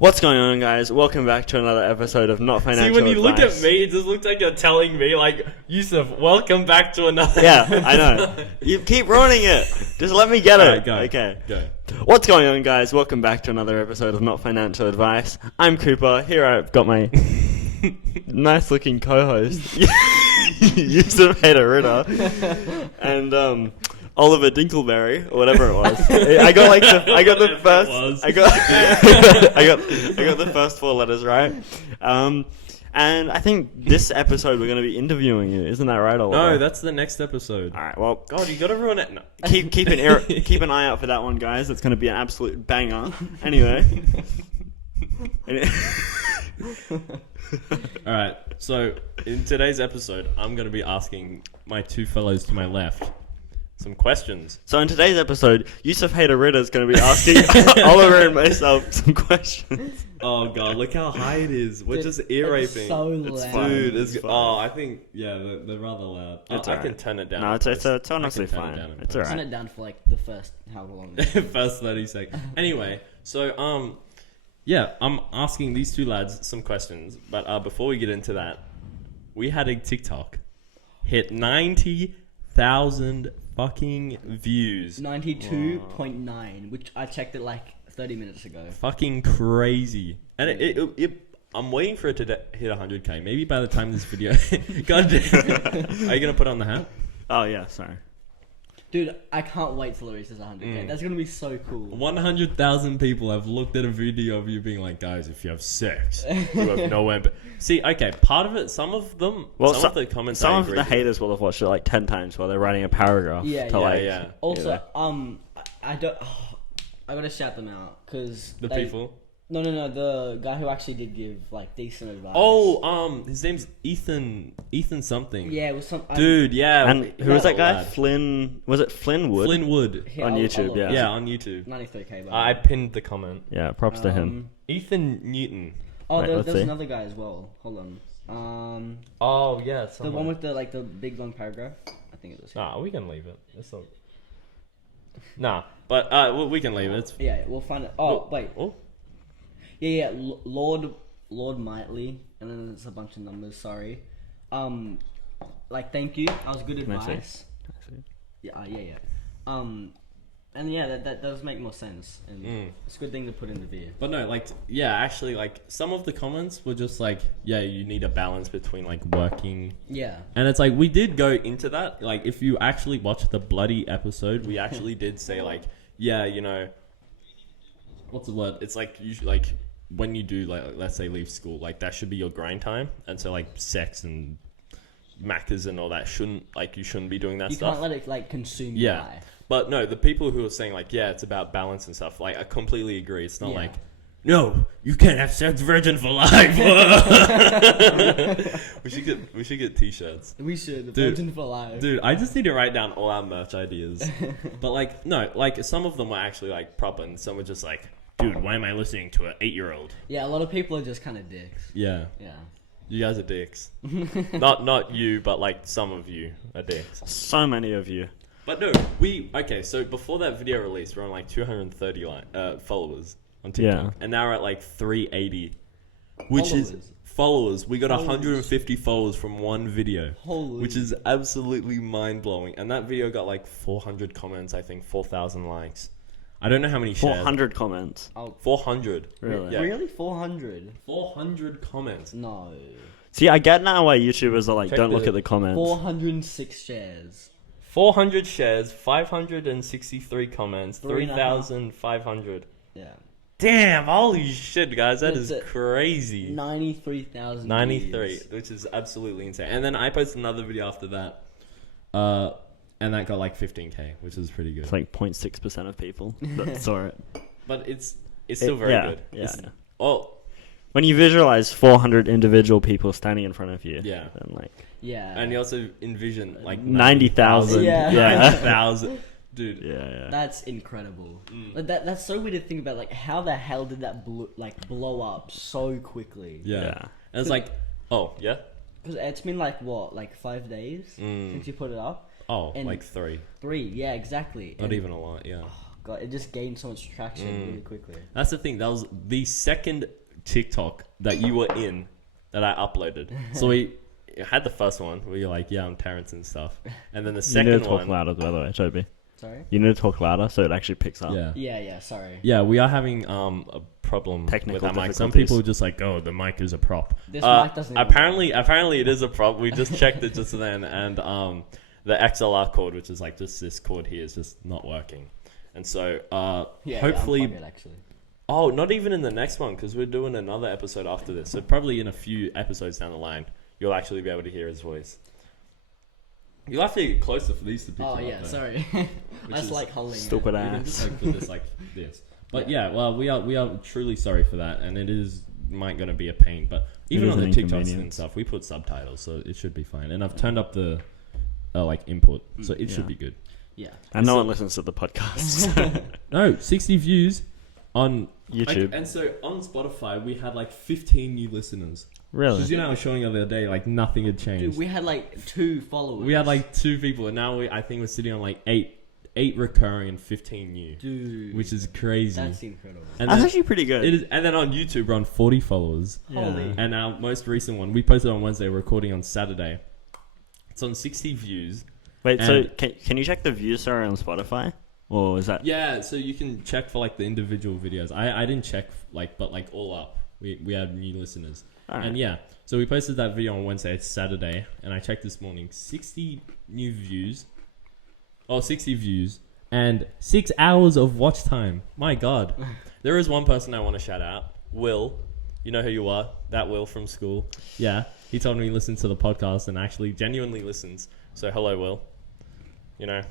What's going on, guys? Welcome back to another episode of Not Financial See, when you Advice. look at me, it just looks like you're telling me, like, Yusuf, welcome back to another... Yeah, I know. You keep ruining it. Just let me get it. Alright, go. Okay. Go. What's going on, guys? Welcome back to another episode of Not Financial Advice. I'm Cooper. Here I've got my nice-looking co-host, Yusuf Ritter, and Oliver Dinkleberry, or whatever it was. I got the first four letters right. And I think this episode we're going to be interviewing you. Isn't that right, Oliver? No, that's the next episode. All right. Well, God, you gotta ruin it. No. keep an eye out for that one, guys. It's going to be an absolute banger. Anyway. Alright, so in today's episode, I'm gonna be asking my two fellows to my left some questions. So in today's episode, Yusuf Ritter is going to be asking Oliver and myself some questions. Oh god, look how high it is. We're just ear raping. It's so loud. fine. Dude, it's It's fine. I think, yeah, they're rather loud. It's I alright. can turn it down. No, it's honestly I can turn fine. it down in It's post. alright. Turn it down for like the first however long. First 30 seconds. Anyway, so yeah, I'm asking these two lads some questions, but before we get into that, we had a TikTok hit 90,000 fucking views. 92.9, which I checked it like 30 minutes ago. Fucking crazy. And I'm waiting for it to hit 100k. Maybe by the time this video... God damn. Are you gonna put on the hat? Oh, yeah, sorry. Dude, I can't wait till it reaches 100k. That's gonna be so cool. 100,000 people have looked at a video of you being like, guys, if you have sex, you have no empathy. See, okay, part of it, some of them, Well, some of the comments some I of agree the with. haters will have watched it like 10 times while they're writing a paragraph. Yeah, to yeah, like, yeah. Also, Yeah. I don't... I gotta shout them out, because... The people. No, the guy who actually did give like decent advice. Oh, his name's Ethan something. Yeah, it was some... Dude, yeah. And who was that guy? Lad. Flynn... Was it Flynn Wood? Flynn Wood. on YouTube, yeah. Yeah, on YouTube. 93k, but... I pinned the comment. Yeah, props to him. Ethan Newton. Oh, Wait, there's let's see. another guy as well. Hold on. Oh, yeah. The one with the big long paragraph. I think it was him. Nah, we can leave it. It's not... Nah, but we can leave it. It's... Yeah, we'll find it. Oh, wait. Oh. Yeah, Lord Mitely, and then there's a bunch of numbers. Sorry. Like, thank you. That was good Can I see? advice. Yeah. And yeah, that does make more sense, and it's a good thing to put in the video. But no, like, yeah, actually, like, some of the comments were just like, yeah, you need a balance between, like, working. Yeah. And it's like, we did go into that. Like, if you actually watch the bloody episode, we actually did say, like, yeah, you know, what's the word? It's like, you should, like, when you do, like, let's say leave school, like, that should be your grind time. And so, like, sex and Maccas and all that you shouldn't be doing that You stuff. can't let it like consume your Yeah. life. But no, the people who are saying like, yeah, it's about balance and stuff, like I completely agree. It's not Yeah. like, no, you can't have sex virgin for life. we should get t-shirts. We should. Dude. Virgin for life. Dude, I just need to write down all our merch ideas. But like, no, like some of them were actually like proper and some were just like, dude, why am I listening to an 8-year-old? Yeah, a lot of people are just kind of dicks. Yeah. Yeah. You guys are dicks. not you, but like some of you are dicks. So many of you. But no, okay, so before that video released, we're on like 230 followers on TikTok. Yeah. And now we're at like 380, which is followers. We got 150 followers from one video, Holy. which is absolutely mind-blowing. And that video got like 400 comments, I think 4,000 likes. I don't know how many shares. 400 comments. 400. Really? Yeah. Really? 400? 400 comments. No. See, I get now why YouTubers are like, Check don't look the- at the comments. 406 shares. 400 shares, 563 comments, 3.5. 3,500. Yeah. Damn, holy shit, guys, that That's is it. crazy. 93,000 93, views. which is absolutely insane. And then I posted another video after that, and that got like 15k, which is pretty good. It's like 0.6% of people that saw it. But it's still very yeah, good. yeah, It's- yeah. Oh, When you visualize 400 individual people standing in front of you, Yeah. then like Yeah. and you also envision like 90,000. Yeah. Yeah. 90,000. Dude, yeah. That's incredible. Like that's so weird to think about. Like, how the hell did that blow up so quickly? yeah. Yeah. And it's like, oh, yeah? Because it's been like what, like 5 days since you put it up. Oh, And- like 3. 3, yeah, exactly. Not And- even a lot, yeah. Oh god, it just gained so much traction really quickly. That's the thing. That was the second TikTok that you were in that I uploaded. So we had the first one where you're like, yeah, I'm Terrence and stuff. And then the You second need to talk one. louder, by the way, Toby. Sorry? You need to talk louder so it actually picks up. Yeah. Yeah, sorry. Yeah, we are having a problem Technical with our mic. Some difficulties. people are just like, oh, the mic is a prop. This mic doesn't even apparently it is a prop. We just checked it just then, and the XLR cord, which is like just this cord here, is just not working. And so hopefully, unplug it, actually. oh, not even in the next one because we're doing another episode after this. So probably in a few episodes down the line, you'll actually be able to hear his voice. You'll have to get closer for these to pick Oh up, yeah, though. sorry. That's is like holding Stupid You can ass. just like put this like this. But yeah, well, we are truly sorry for that, and it is might gonna be a pain. But even is on the an TikToks and inconvenience. stuff, we put subtitles, so it should be fine. And I've turned up the like input, so it should Yeah. be good. Yeah. And no one listens to the podcast. No, 60 views on YouTube. and so on Spotify, we had like 15 new listeners. Really? Because I was showing you the other day, like nothing had changed. Dude, we had like 2 followers. We had like 2 people, and now I think we're sitting on like 8 recurring and 15 new, Dude, which is crazy. that's incredible. And That's then, actually pretty good. it is, and then on YouTube, we're on 40 followers. Yeah. Holy. And our most recent one, we posted on Wednesday, we're recording on Saturday. It's on 60 views. Wait, so and- can you check the views sorry on Spotify? Or is that... Yeah, so you can check for like the individual videos. I didn't check but like all up. We had new listeners. Alright. And yeah, so we posted that video on Wednesday, it's Saturday, and I checked this morning, 60 new views. Oh, 60 views. And 6 hours of watch time. My God. There is one person I want to shout out. Will. You know who you are? That Will from school. Yeah. He told me he listens to the podcast and actually genuinely listens. So hello, Will. You know.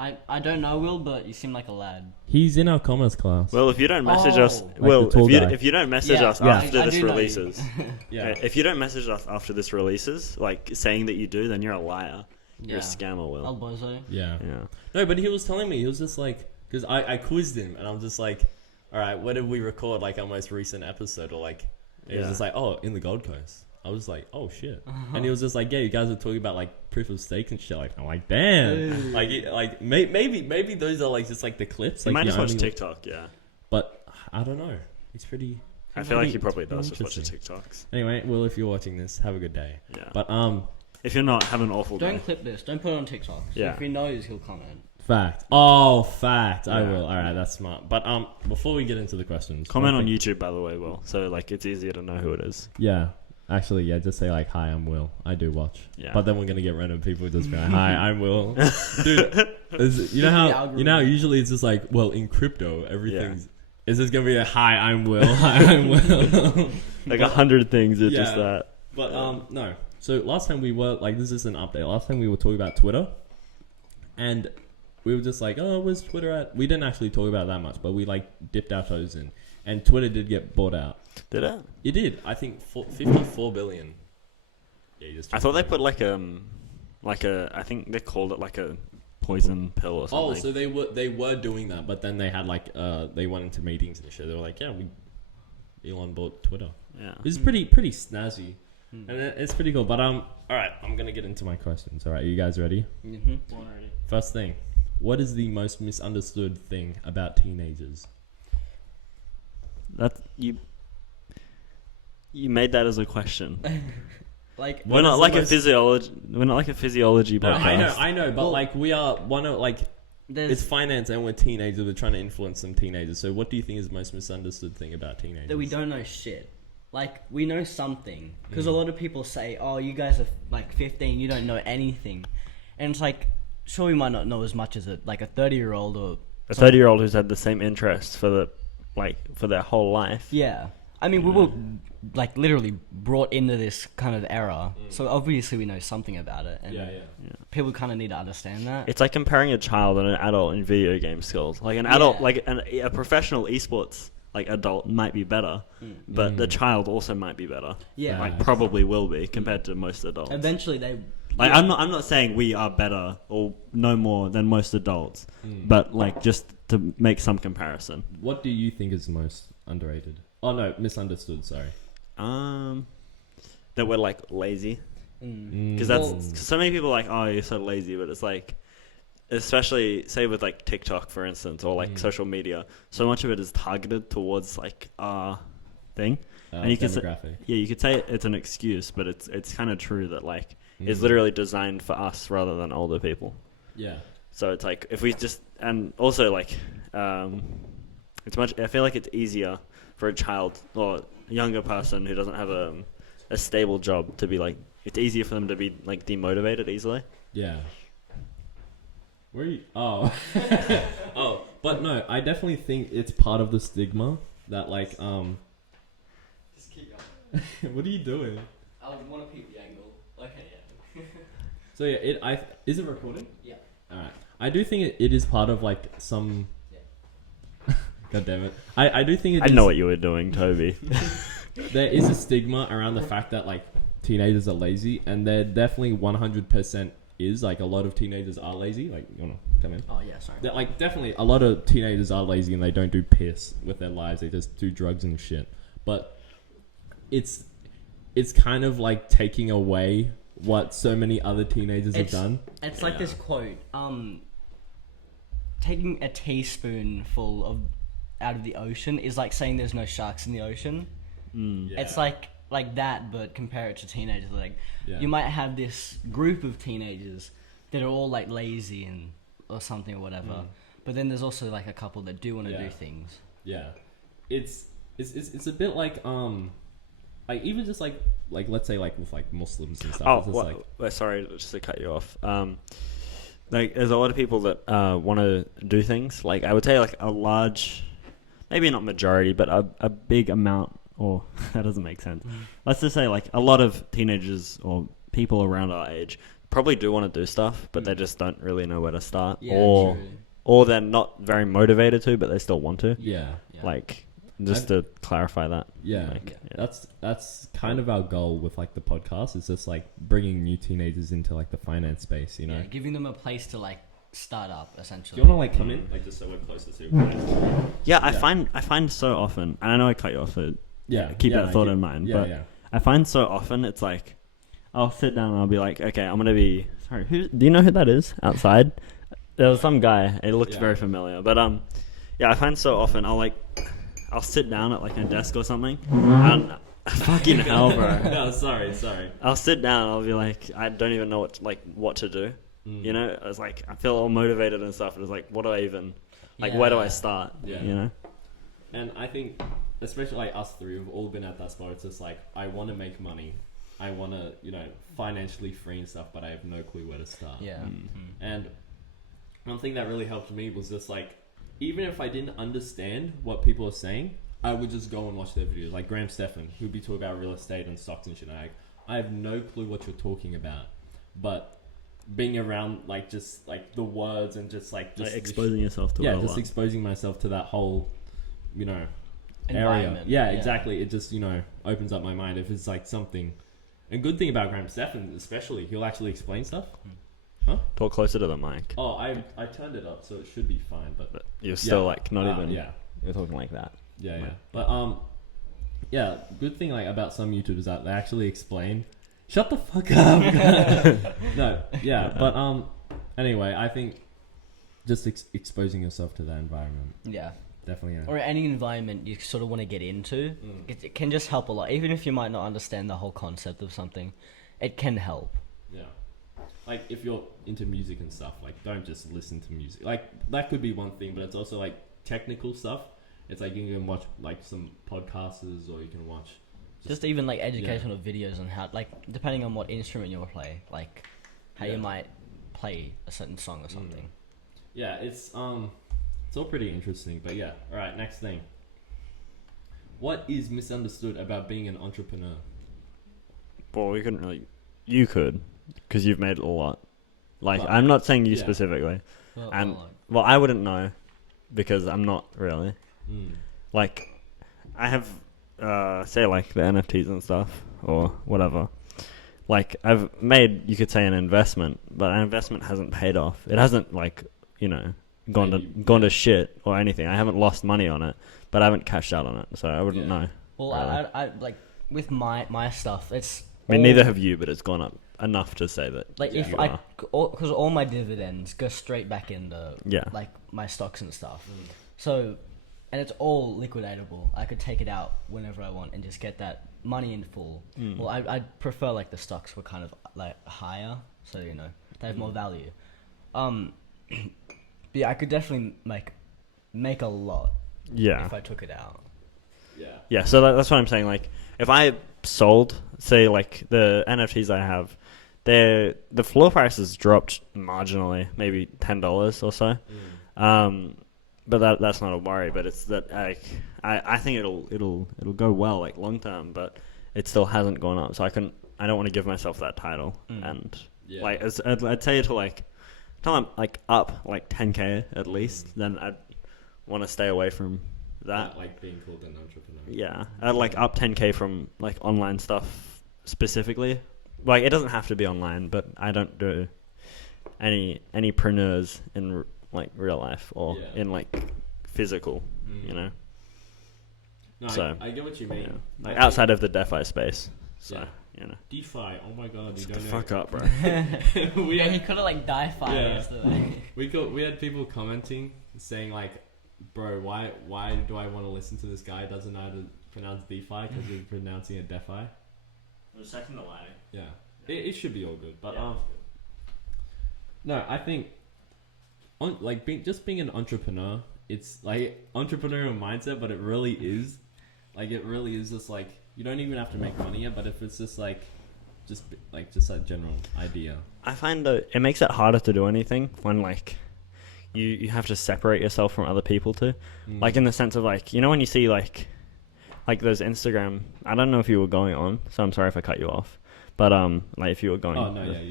I don't know Will, but you seem like a lad. He's in our commerce class. Well, if you don't message us... Oh. Like Well, the tall guy. if you don't message us Yeah, after I this do know you. releases... Yeah. If you don't message us after this releases, like saying that you do, then you're a liar. You're a scammer, Will. El Bozo. Yeah. Yeah. No, but he was telling me, he was just like, because I quizzed him and I'm just like, all right, when did we record like our most recent episode? Or like, he was Yeah. just like, oh, in the Gold Coast. I was like, oh shit. And he was just like, yeah, you guys were talking about like proof of stake and shit. Like, I'm like, damn. Maybe those are like just like the clips. He Like might you just watch only- TikTok, yeah. But I don't know. It's pretty. I feel like he it's probably pretty does just watch the interesting. TikToks. Anyway, Will, if you're watching this, have a good day. Yeah. But If you're not, have an awful Don't day. clip this. Don't put it on TikTok. So Yeah. if he knows, he'll comment. fact. Oh, fact. I Yeah. will. All right, that's smart. But before we get into the questions, Comment one on thing- YouTube, by the way, Will. So, like, it's easier to know who it is. Yeah. Actually, yeah, just say like, "Hi, I'm Will. I do watch." Yeah. But then we're gonna get random people just being like, "Hi, I'm Will." Dude, you know The how algorithm. usually it's just like, well, in crypto, everything's. Is this gonna be a "Hi, I'm Will"? Hi, I'm Will. Like 100 things are just Yeah. that. But no. So last time we were like, this is an update. Last time we were talking about Twitter, and we were just like, "Oh, where's Twitter at?" We didn't actually talk about it that much, but we like dipped our toes in, and Twitter did get bought out. Did it? It did. I think 54 billion. Yeah, you just I thought they put like a, I think they called it like a poison pill or something. Oh, so they were doing that, but then they had like they went into meetings and shit. They were like, yeah, Elon bought Twitter. Yeah. This is pretty snazzy, and it's pretty cool. But all right, I'm gonna get into my questions. All right, you guys ready? Mm-hmm. First thing, what is the most misunderstood thing about teenagers? That you made that as a question. Like, We're not like a physiology. We're not like a physiology No, podcast. I know, but Well- like we are one of like there's it's finance and we're teenagers. We're trying to influence some teenagers. So what do you think is the most misunderstood thing about teenagers? that we don't know shit. Like, we know something. Because a lot of people say, oh, you guys are like 15, you don't know anything. And it's like, sure, we might not know as much as a 30-year-old or... A 30-year-old who's had the same interests for their whole life. Yeah. I mean, we were like literally brought into this kind of era. So obviously we know something about it. And Yeah. people kind of need to understand that. It's like comparing a child and an adult in video game skills. Like an adult, like a professional esports like adult might be better, but the child also might be better. Yeah. Like probably will be compared to most adults. Eventually they... Like I'm not saying we are better or no more than most adults, but like just to make some comparison. What do you think is most underrated? Oh no, misunderstood. Sorry. That we're like lazy. Because that's cause so many people are like, oh, you're so lazy, but it's like especially say with like TikTok, for instance, or like Mm. social media, so much of it is targeted towards like our thing. And you could say, demographic. yeah, you could say it's an excuse, but it's kind of true that like it's Mm. literally designed for us rather than older people. Yeah. So it's like if we just, and also like it's much. I feel like it's easier for a child or a younger person who doesn't have a stable job to be like. It's easier for them to be like demotivated easily. Yeah. Where are you? Oh. Oh, but no, I definitely think it's part of the stigma that like Just keep going. what are you doing? I want to peep the angle. Okay, yeah. So yeah, is it recording? Yeah. All right. I do think it is part of like some. Yeah. God damn it! I do think it. I know what you were doing, Toby. There is a stigma around the fact that like teenagers are lazy, and there definitely 100% is like a lot of teenagers are lazy. Like you wanna come in? Oh yeah, sorry. Like definitely a lot of teenagers are lazy and they don't do piss with their lives. They just do drugs and shit. But it's kind of like taking away what so many other teenagers have done. It's like this quote. Taking a teaspoonful of out of the ocean is like saying there's no sharks in the ocean. Yeah. It's like that, but compare it to teenagers. Like Yeah. you might have this group of teenagers that are all like lazy and or something or whatever. But then there's also like a couple that do want to do things. Yeah, it's a bit like even just like let's say like with like Muslims and stuff. Oh, it's just well, sorry, just to cut you off. Like, there's a lot of people that want to do things. Like, I would say, like a large, maybe not majority, but a big amount. Or that doesn't make sense. Let's just say, like a lot of teenagers or people around our age probably do want to do stuff, but they just don't really know where to start, Yeah, or true. or they're not very motivated to, but they still want to. yeah. Like, just to clarify that. Yeah, Like, that's kind of our goal with like the podcast. It's just like bringing new teenagers into like the finance space, you know. Yeah, giving them a place to like start up Do essentially. you want to like come in, like just so we're closer to? Yeah, I find so often, and I know I cut you off, so keep that thought in mind. Yeah, but yeah. I find so often it's like, I'll sit down and I'll be like, okay, I'm gonna be sorry. Do you know who that is outside? There was some guy. It looked very familiar, but yeah, I find so often I'll sit down at like a desk or something, and fucking hell, bro. No, sorry. I'll sit down and I'll be like, I don't even know what to do. You know, it's like I feel all motivated and stuff. And it's like, what do I even where do I start? Yeah. You know. And I think, especially like us three, we've all been at that spot. It's just like, I want to make money. I want to, financially free and stuff, but I have no clue where to start. Yeah. And one thing that really helped me was just like, even if I didn't understand what people are saying, I would just go and watch their videos. Like Graham Stephan, who'd be talking about real estate and stocks and shit. I have no clue what you're talking about, but being around like just like the words and just exposing yourself to it. Exposing myself to that whole, area. Environment. Yeah, exactly. It just opens up my mind if it's like something. And good thing about Graham Stephan, especially, he'll actually explain stuff. Talk closer to the mic. Oh, I turned it up, so it should be fine. But You're still like not even. Yeah. You're talking like that. Yeah. But yeah. Good thing like about some YouTubers that they actually explain. Shut the fuck up. No. Yeah. But anyway, I think just exposing yourself to that environment. Yeah. Definitely. Or any environment you sort of want to get into, it can just help a lot. Even if you might not understand the whole concept of something, it can help. Yeah. Like if you're into music and stuff, like don't just listen to music. Like that could be one thing, but it's also like technical stuff. It's like you can watch like some podcasters, or you can watch just even like educational videos on how, like depending on what instrument you'll play, like how you might play a certain song or something. Yeah, it's all pretty interesting. But yeah, all right. Next thing. What is misunderstood about being an entrepreneur? Well, we couldn't really. You could, because you've made a lot. Like, Well, I'm not saying you specifically. Well, And well, I wouldn't know, because I'm not really. Like, I have, say like the NFTs and stuff or whatever. Like, I've made, you could say, an investment, but an investment hasn't paid off. It hasn't like, gone to shit or anything. I haven't lost money on it, but I haven't cashed out on it, so I wouldn't know. Well, really. I like with my stuff, it's I mean, neither have you, but it's gone up enough to say that. Like if you I, are. because all my dividends go straight back into like my stocks and stuff. So, and it's all liquidatable. I could take it out whenever I want and just get that money in full. Well, I'd prefer like the stocks were kind of like higher, so they have more value. But yeah, I could definitely make a lot. Yeah. If I took it out. Yeah. So that's what I'm saying. Like, if I sold, say, like the NFTs I have, the floor prices dropped marginally, maybe $10 or so. But that's not a worry. But it's that I think it'll go well like long term, but it still hasn't gone up. So I don't want to give myself that title. And like I'd say to like, till I'm like up like 10K at least, then I'd want to stay away from that. Like being called an entrepreneur. Yeah, I'd like up 10K from like online stuff specifically. Like it doesn't have to be online, but I don't do any preneurs in like real life or in like physical, No, so I get what you mean. Yeah. Like outside of the DeFi space. So DeFi. Oh my god, shut the fuck up, bro. He could have like DeFi yesterday. We had people commenting saying like, bro, why do I want to listen to this guy who doesn't know how to pronounce DeFi because he's pronouncing it DeFi? The second the line. Yeah. It should be all good, but no, I think being an entrepreneur, it's like entrepreneurial mindset, but it really is just like you don't even have to make money yet, but if it's just like just a general idea. I find that it makes it harder to do anything when like you have to separate yourself from other people too. Like in the sense of like, when you see like those Instagram, I don't know if you were going on, so I'm sorry if I cut you off. But like if you were going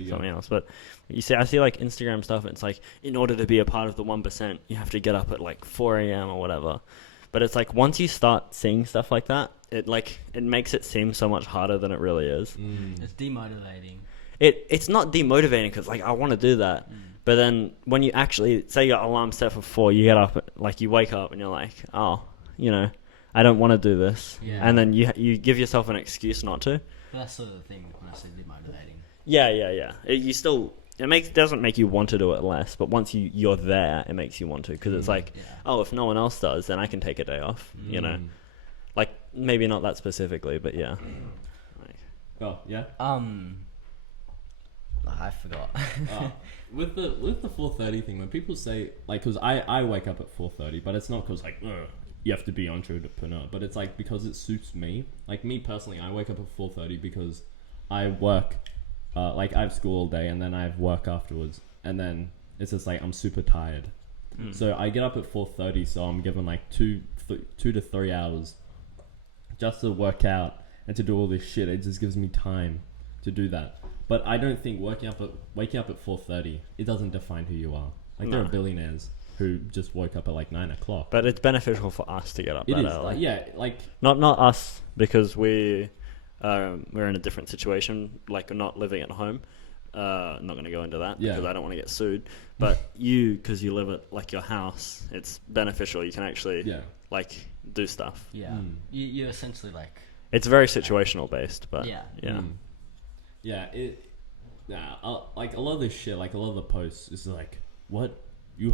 something else, but I see like Instagram stuff. It's like in order to be a part of the 1%, you have to get up at like 4 a.m. or whatever. But it's like once you start seeing stuff like that, it makes it seem so much harder than it really is. It's demotivating. It's not demotivating because like I want to do that, but then when you actually say your alarm's set for 4, you get up you wake up and you're like, oh, I don't want to do this, and then you give yourself an excuse not to. That's sort of the thing when I say demotivating. Yeah. It doesn't make you want to do it less, but once you're there, it makes you want to, because it's like, oh, if no one else does, then I can take a day off. Like maybe not that specifically, but yeah. Oh yeah. I forgot. With the 4:30 thing, when people say like, because I wake up at 4:30, but it's not because like you have to be entrepreneur, but it's like because it suits me. Like me personally, I wake up at 4:30 because I work, like I have school all day and then I have work afterwards, and then it's just like I'm super tired. So I get up at 4:30, so I'm given like 2 to 3 hours just to work out and to do all this shit. It just gives me time to do that. But I don't think waking up at 4:30, it doesn't define who you are. Like there are billionaires who just woke up at like 9 o'clock. But it's beneficial for us to get up that early. Not us, because we're in a different situation. Like we're not living at home. I'm not going to go into that because I don't want to get sued. But because you live at like your house, it's beneficial. You can actually like do stuff. Yeah, you essentially like. It's very situational based, but like a lot of this shit, like a lot of the posts is like, what? You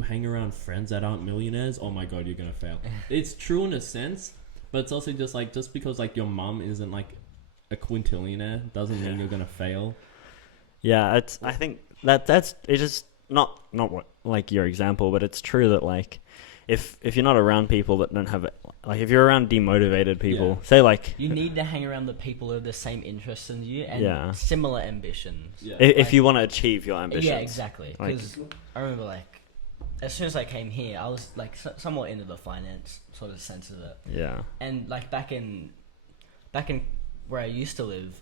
hang around friends that aren't millionaires? Oh my god, you're gonna fail. It's true in a sense, but it's also just like, just because like your mum isn't like a quintillionaire doesn't mean you're gonna fail. Yeah, I think that's it. Is not what like your example, but it's true that like if you're not around people that don't have like, if you're around demotivated people, say like, you need to hang around the people who have the same interests as you and similar ambitions. If you want to achieve your ambitions. Yeah, exactly. Because I remember like as soon as I came here, I was like somewhat into the finance sort of sense of it. Yeah. And like back in where I used to live,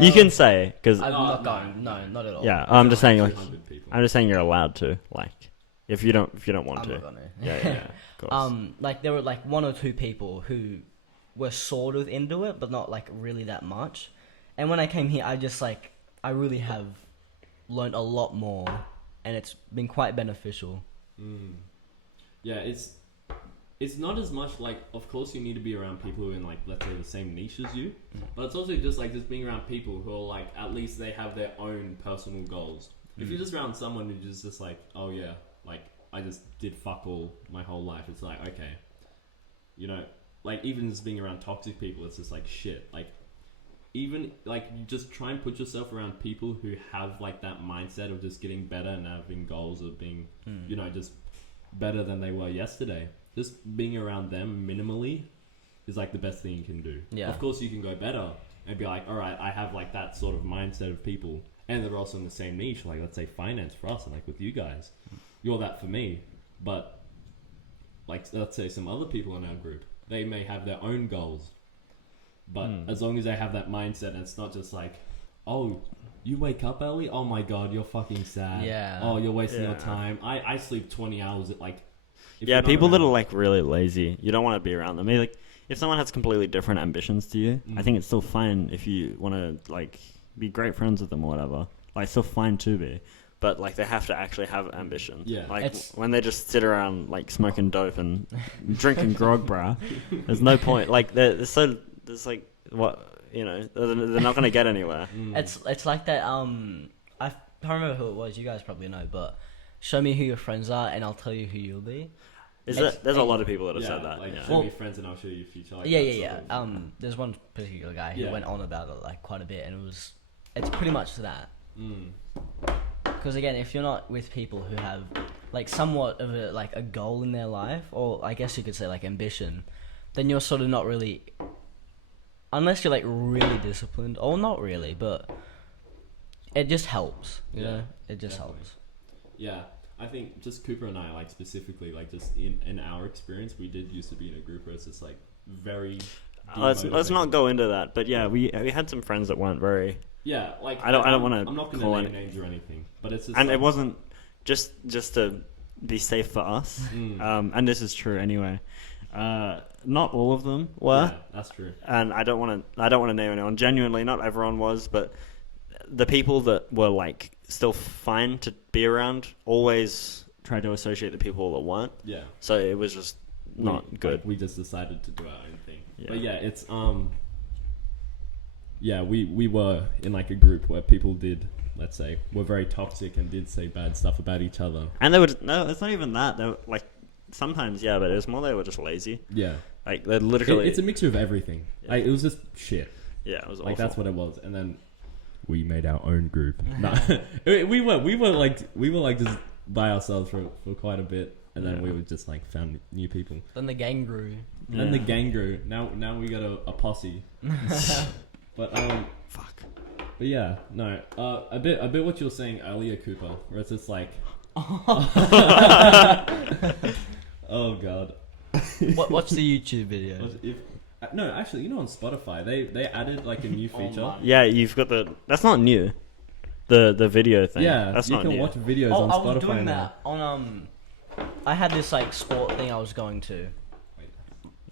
you can say, because I'm not going. No, not at all. Yeah, I'm just saying you're allowed to, like, if you don't want I'm to. Not gonna. Yeah, of course. Like there were like 1 or 2 people who were sort of into it, but not like really that much. And when I came here, I really have learned a lot more, and it's been quite beneficial. Yeah, it's not as much like, of course you need to be around people who are in like, let's say the same niche as you, but it's also just like just being around people who are like, at least they have their own personal goals. If you're just around someone who's just like, oh yeah, like I just did fuck all my whole life, it's like, okay, you know, like even just being around toxic people, it's just like shit. Like even like you just try and put yourself around people who have like that mindset of just getting better and having goals of being, you know, just better than they were yesterday. Just being around them minimally is like the best thing you can do. Yeah. Of course you can go better and be like, all right, I have like that sort of mindset of people, and they're also in the same niche, like let's say finance for us, and like with you guys, you're that for me. But like let's say some other people in our group, they may have their own goals, but as long as they have that mindset, and it's not just like, oh, you wake up early, oh my god, you're fucking sad. Yeah. Oh, you're wasting your time. I sleep 20 hours at like. Yeah, people that are like really lazy, you don't want to be around them. I mean, like if someone has completely different ambitions to you, I think it's still fine if you want to like be great friends with them or whatever. Like, still fine to be, but like they have to actually have ambition. Yeah, like when they just sit around like smoking dope and drinking grog, bruh, there's no point. Like there's like what, you know, they're not gonna get anywhere. It's like that. I can't remember who it was. You guys probably know, but show me who your friends are, and I'll tell you who you'll be. There's a lot of people that have said that. Like, show me your friends and I'll show you your future. Like yeah. There's one particular guy who went on about it like quite a bit, and it's pretty much that. Because again, if you're not with people who have like somewhat of a goal in their life, or I guess you could say like ambition, then you're sort of not really, unless you're like really disciplined, or not really, but it just helps, you know? It just helps. Yeah. I think just Cooper and I, like specifically, like just in our experience, we did used to be in a group where it's just like very. Let's not go into that, but yeah, we had some friends that weren't very. Yeah, like I don't want to. I'm not going to name names or anything, but it's just. And like, it wasn't just to be safe for us, and this is true anyway. Not all of them were. Yeah, that's true. And I don't want to name anyone. Genuinely, not everyone was, but the people that were like still fine to be around always tried to associate the people that weren't. Yeah. So it was just not good. Like, we just decided to do our own thing. Yeah. But yeah, it's yeah, we were in like a group where people did, let's say, were very toxic and did say bad stuff about each other. And they would it's not even that. They were, like sometimes but it was more they were just lazy. Yeah. Like they literally. It's a mixture of everything. Yeah. Like it was just shit. Yeah, it was like awful. That's what it was, and then. We made our own group. No, we were like just by ourselves for quite a bit, and then we were just like found new people. Then the gang grew. Then the gang grew. Now we got a posse. But fuck. But yeah, no. A bit what you were saying earlier, Cooper, where it's just like. Oh god. Watch the YouTube video. No, actually, you know, on Spotify, they added like a new feature. Yeah, you've got that's not new. The video thing. Yeah, that's you not can new. watch videos on Spotify. I was doing that on I had this like sport thing I was going to. Wait,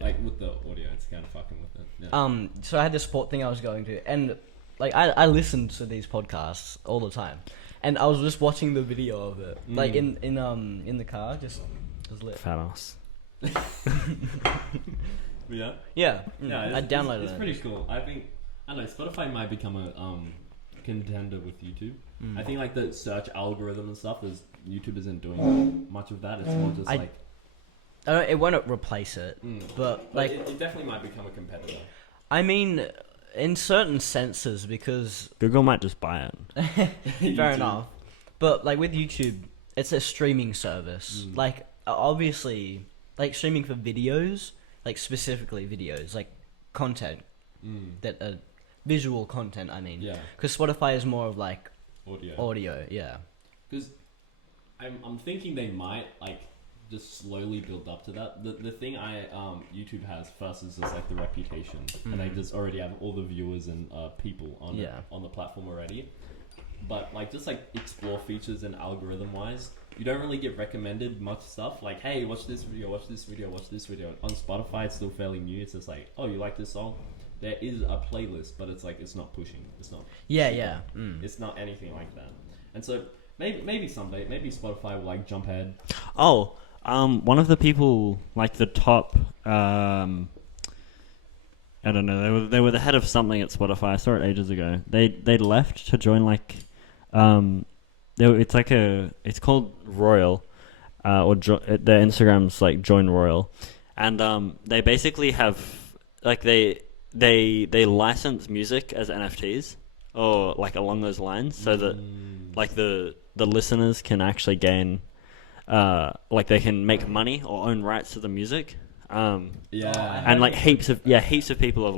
like with the audio, it's kind of fucking with it. Yeah. So I had this sport thing I was going to, and like I listened to these podcasts all the time, and I was just watching the video of it, like in the car, just lit. Fat ass. Yeah. Yeah. I downloaded it. It's pretty cool. I don't know, Spotify might become a contender with YouTube. I think like the search algorithm and stuff, YouTube isn't doing much of that. It's more just like. I don't, it won't replace it, but like it definitely might become a competitor. I mean, in certain senses, because Google might just buy it. Fair enough, but like with YouTube, it's a streaming service. Like obviously, like streaming for videos. Like specifically videos, like content that visual content. I mean, because Spotify is more of like audio. Yeah. Because I'm thinking they might like just slowly build up to that. The thing YouTube has first is just like the reputation, and they just already have all the viewers and people on the platform already. But like just like explore features and algorithm wise. You don't really get recommended much stuff like, hey, watch this video, watch this video, watch this video. On Spotify, it's still fairly new. It's just like, oh, you like this song? There is a playlist, but it's like, it's not pushing. It's not. Yeah. It's not anything like that. And so maybe someday, maybe Spotify will like jump ahead. Oh, One of the people, like the top, I don't know. They were the head of something at Spotify. I saw it ages ago. They left to join like, it's called Royal, their Instagram's like Join Royal, and they basically have like they license music as NFTs or like along those lines, so that like the listeners can actually gain, like they can make money or own rights to the music. And like heaps of people have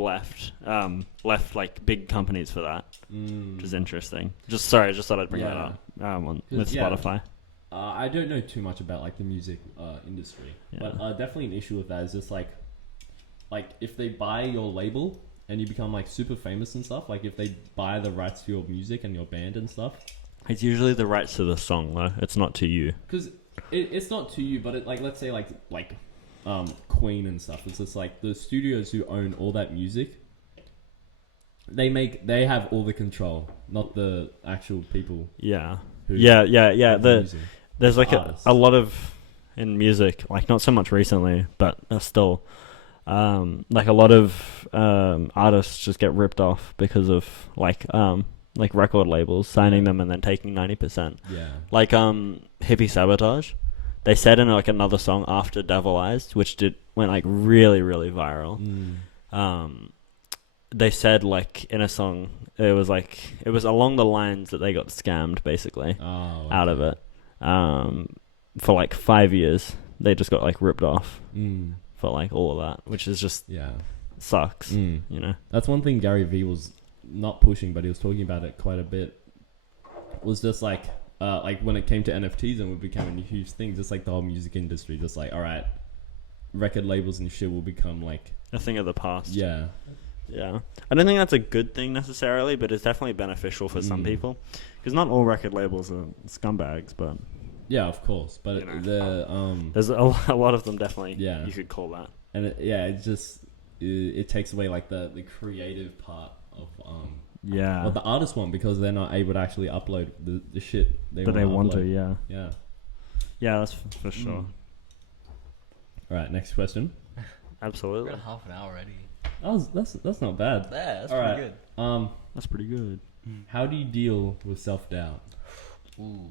left like big companies for that, which is interesting. Just thought I'd bring that up with Spotify. I don't know too much about like the music industry, but definitely an issue with that is just like if they buy your label and you become like super famous and stuff, like if they buy the rights to your music and your band and stuff. It's usually the rights to the song though. It's not to you. Because it's not to you, but it, like let's say like Queen and stuff. It's just like the studios who own all that music. They have all the control, not the actual people. Yeah. There's like a lot of in music, like not so much recently, but still, like a lot of artists just get ripped off because of like record labels signing them and then taking 90%. Yeah. Like Hippie Sabotage. They said in like another song after Devil Eyes, which went like really, really viral. They said like in a song, it was along the lines that they got scammed basically out of it. For like 5 years, they just got like ripped off for like all of that, which is just sucks. You know, that's one thing Gary Vee was not pushing, but he was talking about it quite a bit. Was just like when it came to NFTs and it became a huge thing, just like the whole music industry, just like, all right, record labels and shit will become like a thing of the past. Yeah. I don't think that's a good thing necessarily, but it's definitely beneficial for some people, because not all record labels are scumbags, but yeah, of course, but you know, there's a lot of them definitely. Yeah, you could call that. And it takes away like the creative part of what the artists want, because they're not able to actually upload the shit they want to. Yeah, that's for sure. All right, next question. Absolutely. We're at half an hour already. That's not bad. Yeah, that's pretty good. That's pretty good. How do you deal with self-doubt? Ooh.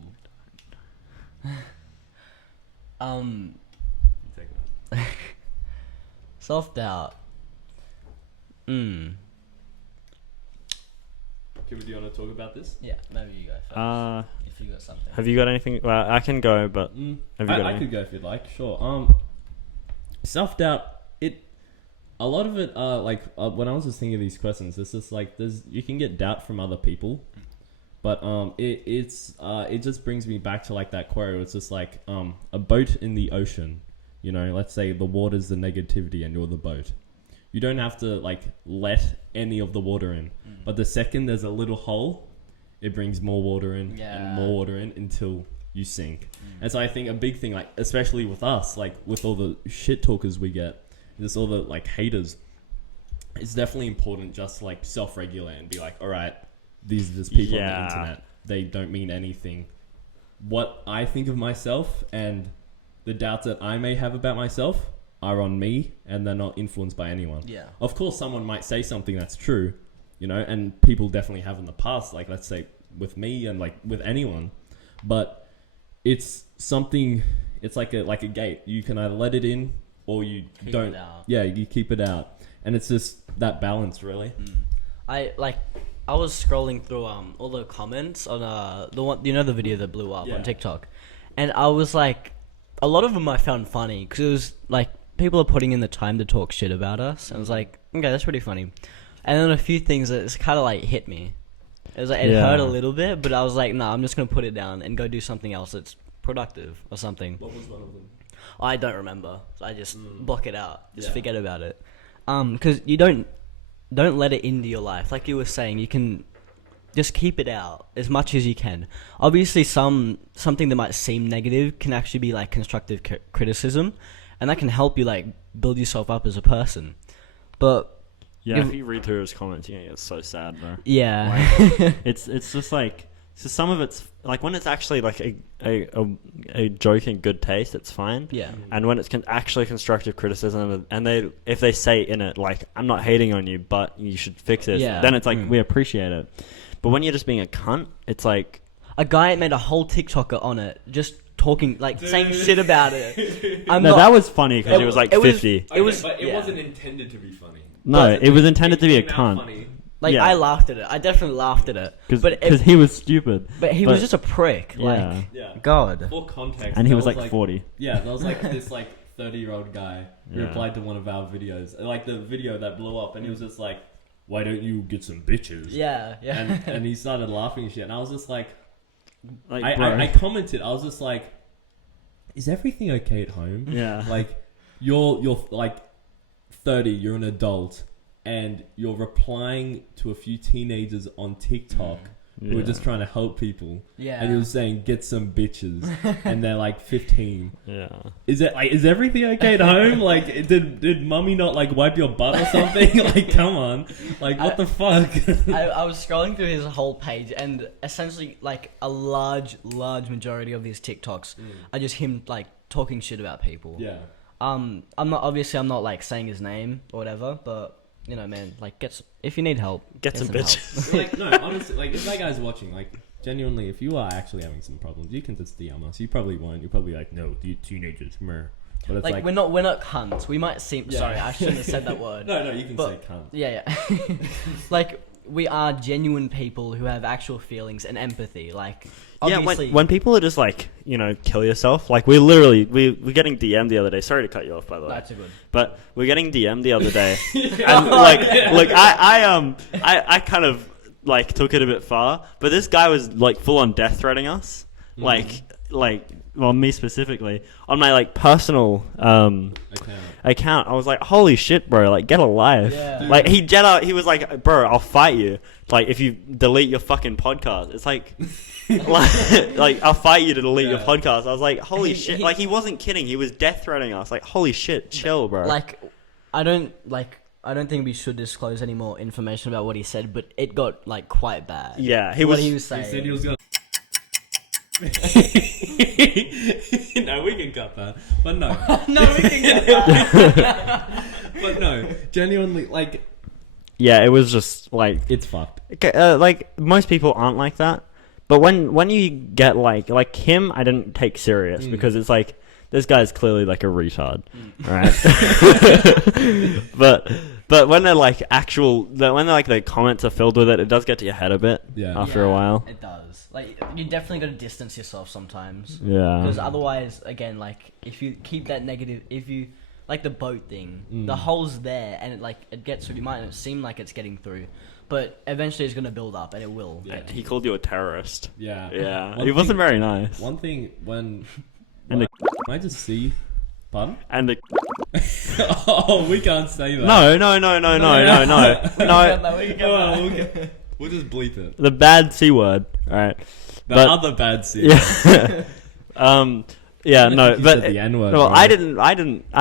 You take that. Self-doubt. Kim, do you want to talk about this? Yeah, maybe you go first. If you got something. Have you got anything? Well, I can go, but have you got I could go if you'd like. Sure. Self-doubt. A lot of it, when I was just thinking of these questions, it's just like you can get doubt from other people, but it just brings me back to like that quote. It's just like a boat in the ocean. You know, let's say the water's the negativity and you're the boat. You don't have to like let any of the water in, but the second there's a little hole, it brings more water in and more water in until you sink. And so I think a big thing, like especially with us, like with all the shit talkers we get. There's all the like haters. It's definitely important just to, like self-regulate and be like, all right, these are just people on the internet. They don't mean anything. What I think of myself and the doubts that I may have about myself are on me, and they're not influenced by anyone. Yeah. Of course, someone might say something that's true, you know, and people definitely have in the past. Like let's say with me and like with anyone, but it's something. It's like a gate. You can either let it in. Or you don't. Yeah, you keep it out, and it's just that balance, really. I was scrolling through all the comments on the one, you know, the video that blew up on TikTok, and I was like, a lot of them I found funny because it was like people are putting in the time to talk shit about us, and I was like, okay, that's pretty funny, and then a few things that it's kind of like hit me. It was like it hurt a little bit, but I was like, nah, I'm just gonna put it down and go do something else that's productive or something. What was one of them? I don't remember. So I just block it out. Just forget about it. Because you don't let it into your life. Like you were saying, you can just keep it out as much as you can. Obviously, something that might seem negative can actually be like constructive criticism, and that can help you like build yourself up as a person. But if you read through his comments, you get so sad, bro. Yeah, like, it's just like So some of it's like when it's actually like a joke in good taste, it's fine. Yeah. And when it's actually constructive criticism, and if they say in it like, I'm not hating on you, but you should fix this, then it's like we appreciate it. But when you're just being a cunt, it's like a guy made a whole TikToker on it, just talking like saying shit about it. That was funny because it was like 50. It wasn't intended to be funny. No, it was intended to be a cunt. Funny. Like I laughed at it. I definitely laughed at it. Because he was stupid. But he was just a prick. Yeah. God. For context. And he was like 40. Yeah, there was like this like 30-year-old guy who replied to one of our videos, like the video that blew up, and he was just like, "Why don't you get some bitches?" Yeah. And he started laughing and shit, and I was just like Like, I commented, I was just like, "Is everything okay at home?" Yeah. Like, you're like 30, you're an adult, and you're replying to a few teenagers on TikTok who are just trying to help people. Yeah. And you're saying, "Get some bitches," and they're like 15. Yeah. Is everything okay at home? Like, did mummy not like wipe your butt or something? Like, come on. Like, what the fuck? I was scrolling through his whole page, and essentially, like, a large majority of his TikToks are just him, like, talking shit about people. Yeah. I'm not like saying his name or whatever, but you know, man, like, if you need help, get some bitches. Like, no, honestly, like, if that guy's watching, like, genuinely, if you are actually having some problems, you can just DM us. You probably won't. You're probably like, "No, you teenagers, meh." But it's like we're not cunts. We might seem sorry, I shouldn't have said that word. No, you can say cunt. Yeah. Like, we are genuine people who have actual feelings and empathy. Like, obviously, when people are just like, you know, kill yourself. Like, we're getting DM'd the other day. Sorry to cut you off, by the way. That's a good. But we're getting DM'd the other day, and look, I kind of like took it a bit far, but this guy was like full on death threatening us, well, me specifically on my like personal account. I was like, holy shit, bro, like, get a life. Yeah. Like, he was like, bro, I'll fight you, like, if you delete your fucking podcast. It's like like I'll fight you to delete your podcast. I was like, holy shit. Like, he wasn't kidding. He was death threatening us. Like, holy shit, chill, bro. Like, I don't think we should disclose any more information about what he said, but it got like quite bad. Yeah, he was saying. He said he was gonna. No, we can cut that. But no. No, we can cut that. But no, genuinely, like. Yeah, it was just like, it's fucked. Okay, like, most people aren't like that, but when you get like him, I didn't take serious because it's like, this guy's clearly like a retard, right? But when they're like the comments are filled with it, it does get to your head a bit after a while. It does. Like, you definitely got to distance yourself sometimes. Yeah. Because otherwise, again, like, if you keep that negative, like the boat thing, the hole's there, and it gets through. You might seem like it's getting through, but eventually it's going to build up, and it will. Yeah. He called you a terrorist. Yeah. Yeah. He wasn't very nice. One thing when And I just see, pardon? And oh, we can't say that. No. We'll just bleep it. The bad C word, alright. The other bad C. Yeah. Yeah, no, but the N-word, well, right? I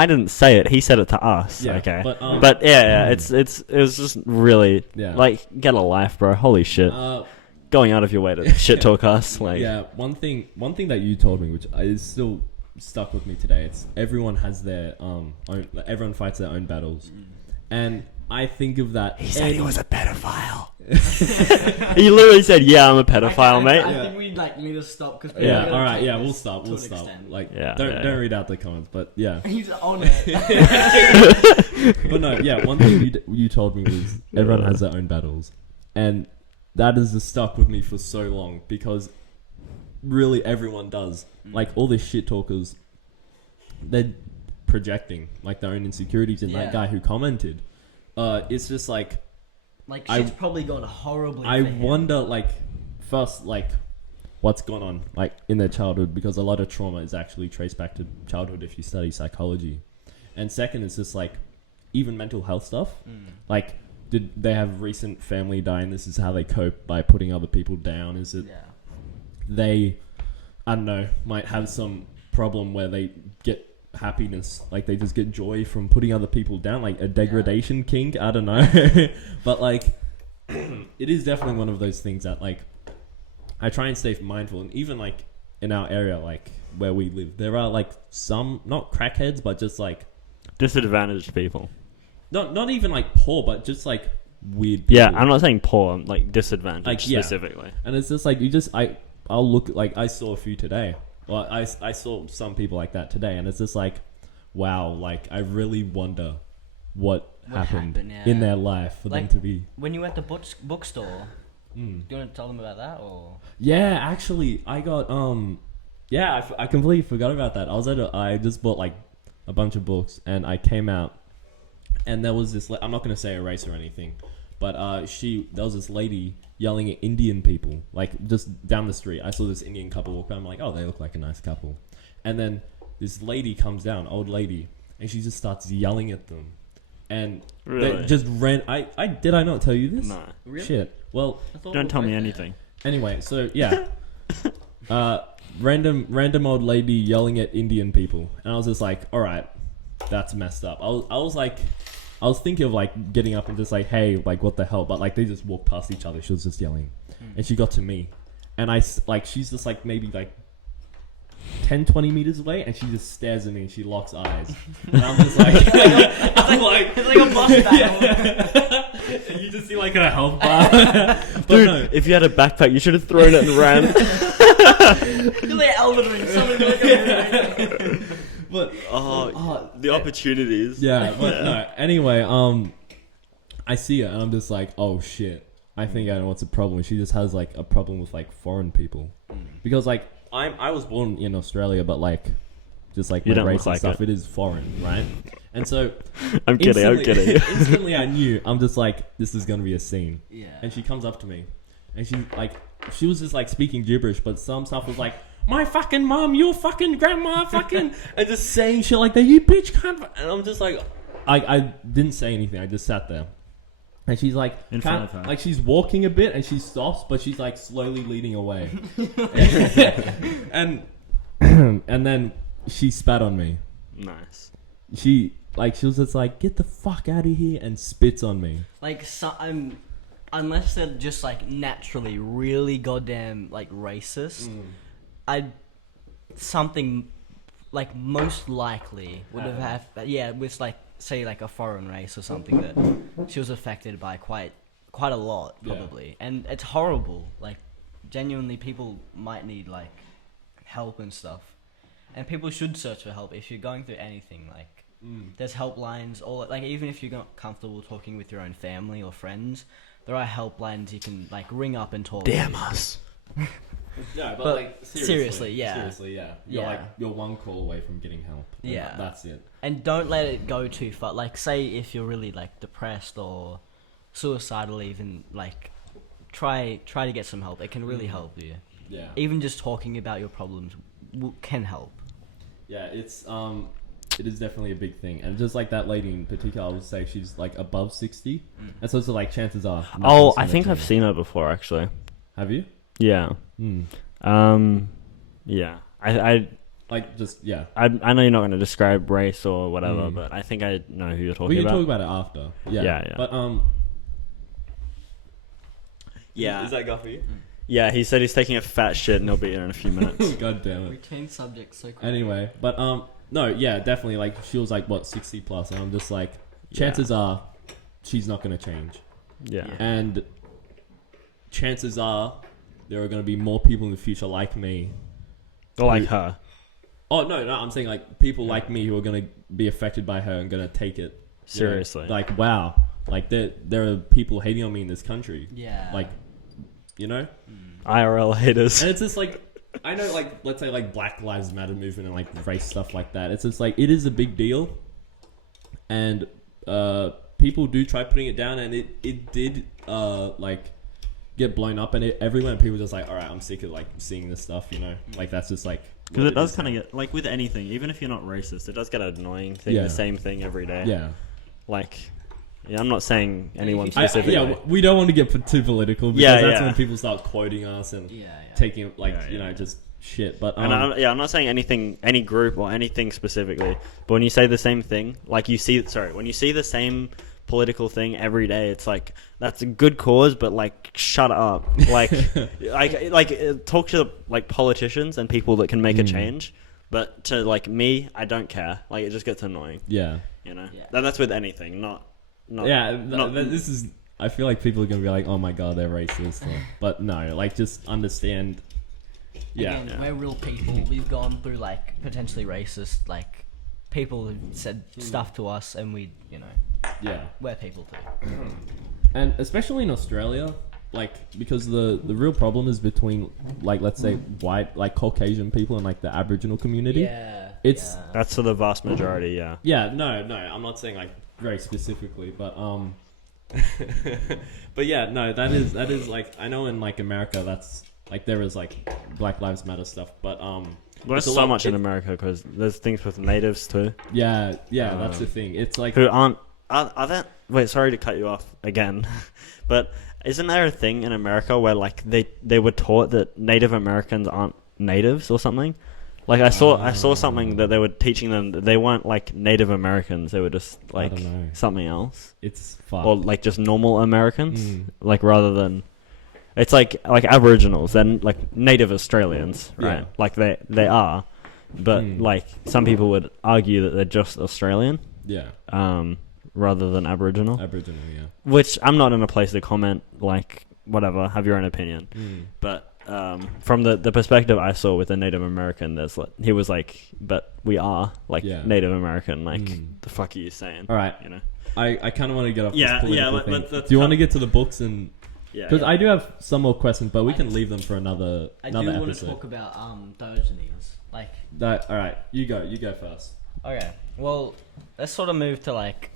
didn't say it. He said it to us. Yeah, okay, but it was just really like, get a life, bro. Holy shit, going out of your way to shit talk us. Like, yeah, one thing that you told me, which is still stuck with me today. It's everyone has their own. Everyone fights their own battles, and I think of that. He said he was a pedophile. He literally said, "Yeah, I'm a pedophile, mate." I think we need to stop because all right, we'll stop. Like, don't read out the comments, but yeah. He's on it. But no, one thing you told me was everyone has their own battles, and that has just stuck with me for so long because really everyone does. Like, all the shit talkers, they're projecting like their own insecurities in that guy who commented. It's just like shit's probably gone horribly. I wonder, like, first, like, what's gone on, like, in their childhood, because a lot of trauma is actually traced back to childhood if you study psychology. And second, it's just like even mental health stuff. Like, did they have recent family die, and this is how they cope by putting other people down? Is it they, I don't know, might have some problem where they get happiness, like they just get joy from putting other people down, like a degradation kink, I don't know. But like, it is definitely one of those things that, like, I try and stay mindful, and even like in our area, like where we live, there are like some not crackheads, but just like disadvantaged people. Not even like poor, but just like weird people. Yeah, I'm not saying poor, I'm like disadvantaged like, specifically. And it's just like I'll look like I saw a few today. Well, I saw some people like that today, and it's just like, wow, like I really wonder what happened in their life for them to be. When you were at the bookstore, do you want to tell them about that or? Yeah, actually, I got I completely forgot about that. I just bought like a bunch of books, and I came out, and there was this. I'm not gonna say a race or anything, but there was this lady yelling at Indian people, like just down the street. I saw this Indian couple walk by. I'm like, oh, they look like a nice couple. And then this lady comes down, old lady, and she just starts yelling at them. And really? They just ran. Did I not tell you this? No. Really? Shit. Well, don't tell me anything. Anyway, so yeah, random old lady yelling at Indian people, and I was just like, all right, that's messed up. I was thinking of like getting up and just like, hey, like what the hell? But like they just walked past each other. She was just yelling, and she got to me, and she's just like maybe like 10, 20 meters away, and she just stares at me and she locks eyes. And I'm just like, it's like a boss battle. And you just see like a health bar. Dude, no. If you had a backpack, you should have thrown it and ran. You're like Elden Ring, something like But the opportunities. Yeah, but no. Anyway, I see it and I'm just like, oh shit. I think I know what's the problem. She just has like a problem with like foreign people, because like I was born in Australia, but like just like my race and stuff, it is foreign, right? And so I'm kidding. Instantly, I knew. I'm just like, this is gonna be a scene. Yeah. And she comes up to me, and she was just like speaking gibberish, but some stuff was like, my fucking mom, your fucking grandma, fucking, and just saying shit like that. You bitch can't. And I'm just like, I didn't say anything. I just sat there. And she's like, in front of her. Like she's walking a bit and she stops, but she's like slowly leading away. and then she spat on me. Nice. She was just like, get the fuck out of here, and spits on me. Like, unless they're just like naturally really goddamn like racist, something like most likely would have with like, say like a foreign race or something that she was affected by quite a lot probably, and it's horrible. Like genuinely, people might need like help and stuff, and people should search for help if you're going through anything. Like there's helplines, or like even if you're not comfortable talking with your own family or friends, there are helplines you can like ring up and talk. Damn us. No, but like seriously, yeah. Seriously, yeah. You're one call away from getting help. Yeah, that's it. And don't let it go too far. Like, say if you're really like depressed or suicidal, even like try to get some help. It can really help you. Yeah. Even just talking about your problems can help. Yeah, it is definitely a big thing, and just like that lady in particular, I would say she's like above 60, and so it's like chances are. Oh, I think I've seen her before actually. Have you? Yeah. Yeah. I like just yeah. I know you're not going to describe race or whatever, but I think I know who you're talking about. We can talk about it after. Yeah. But yeah. Is that Guffy? Yeah, he said he's taking a fat shit and he'll be here in a few minutes. God damn it. We change subjects so quickly. Anyway, but no, yeah, definitely. Like she was like what 60 plus, and I'm just like, chances are, she's not going to change. Yeah. And chances are, there are going to be more people in the future like me. Or like her. Oh, no, I'm saying like people like me who are going to be affected by her and going to take it seriously. Like, wow. Like there are people hating on me in this country. Yeah. Like, you know? IRL haters. And it's just like, I know like, let's say like Black Lives Matter movement and like race stuff like that. It's just like, it is a big deal. And people do try putting it down, and it did like get blown up and everywhere, and people just like, all right, I'm sick of like seeing this stuff, you know? Like that's just like, because it does kind of get like with anything, even if you're not racist, it does get annoying seeing the same thing every day. Yeah. Like, I'm not saying anyone specifically. We don't want to get too political because that's when people start quoting us and taking like you know just shit. But and I'm not saying anything, any group or anything specifically. But when you say the same thing, like when you see the same political thing every day. It's like, that's a good cause, but like, shut up. Like, talk to like politicians and people that can make a change. But to like me, I don't care. Like, it just gets annoying. Yeah. You know? Yeah. And that's with anything, not this is... I feel like people are going to be like, oh my god, they're racist. But no, like, just understand... Yeah. Again, we're real people. We've gone through, like, potentially racist, like, people who said stuff to us, and we, you know... Yeah. We're people too. And especially in Australia, like, because the real problem is between, like, let's say, white, like, Caucasian people and, like, the Aboriginal community. Yeah. It's... That's for the vast majority, yeah. Yeah, no, I'm not saying, like, very specifically, but, but yeah, no, that is, like, I know in, like, America, that's... Like, there is, like, Black Lives Matter stuff, but, Well, there's so much in America, because there's things with natives, too. Yeah, that's the thing. It's, like... Who aren't... Are there... Wait, sorry to cut you off again. But isn't there a thing in America where, like, they were taught that Native Americans aren't natives or something? Like, I saw something that they were teaching them that they weren't, like, Native Americans. They were just, like, something else. It's fucked. Or, like, just normal Americans. Like, rather than... It's like Aboriginals and like Native Australians, right? Yeah. Like they are, but like some people would argue that they're just Australian, rather than Aboriginal. Aboriginal, yeah. Which I'm not in a place to comment. Like, whatever, have your own opinion. But from the perspective I saw with a Native American, he was like, but we are like Native American. Like, the fuck are you saying? All right, you know. I kind of want to get off this political thing. Let's do you want to get to the books and? Because I do have some more questions, but we can leave them for another episode. I do want to talk about Diogenes. Like that. All right, you go first. Okay. Well, let's sort of move to like,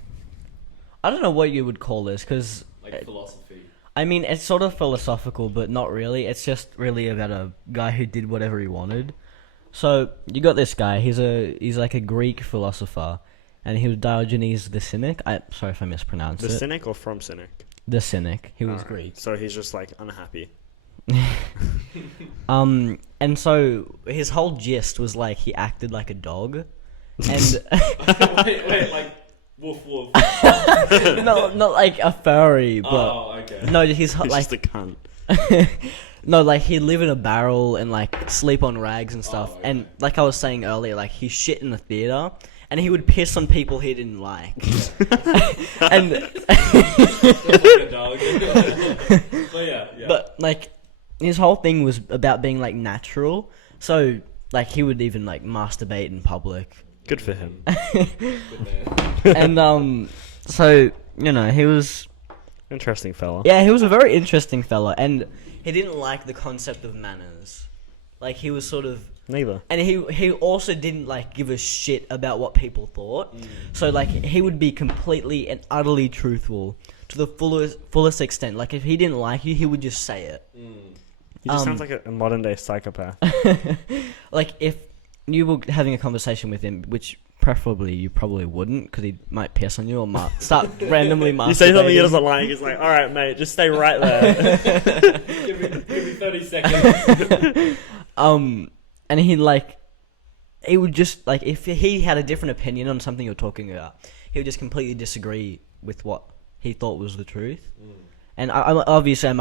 I don't know what you would call this, because like philosophy. I mean, it's sort of philosophical, but not really. It's just really about a guy who did whatever he wanted. So you got this guy. He's like a Greek philosopher, and he was Diogenes the Cynic. Sorry if I mispronounced it. The Cynic or from Cynic? The Cynic. He was Greek. So he's just like unhappy. And so his whole gist was like he acted like a dog, and wait, like woof woof. No, not like a furry, but okay. No, he's like just a cunt. No, like he'd live in a barrel and like sleep on rags and stuff. Okay. And like I was saying earlier, like he shit in the theater. And he would piss on people he didn't like. And but like his whole thing was about being like natural. So like he would even like masturbate in public. Good for him. And so you know, he was interesting fella. Yeah, he was a very interesting fella, and he didn't like the concept of manners. Like he was sort of neither. And he also didn't like give a shit about what people thought. So like he would be completely and utterly truthful to the fullest extent. Like if he didn't like you, he would just say it. He just sounds like a modern day psychopath. Like if you were having a conversation with him, which preferably you probably wouldn't, because he might piss on you or start randomly masturbating. You say something he doesn't like, he's like, all right, mate, just stay right there. give me 30 seconds. And he would just, like, if he had a different opinion on something you're talking about, he would just completely disagree with what he thought was the truth. And obviously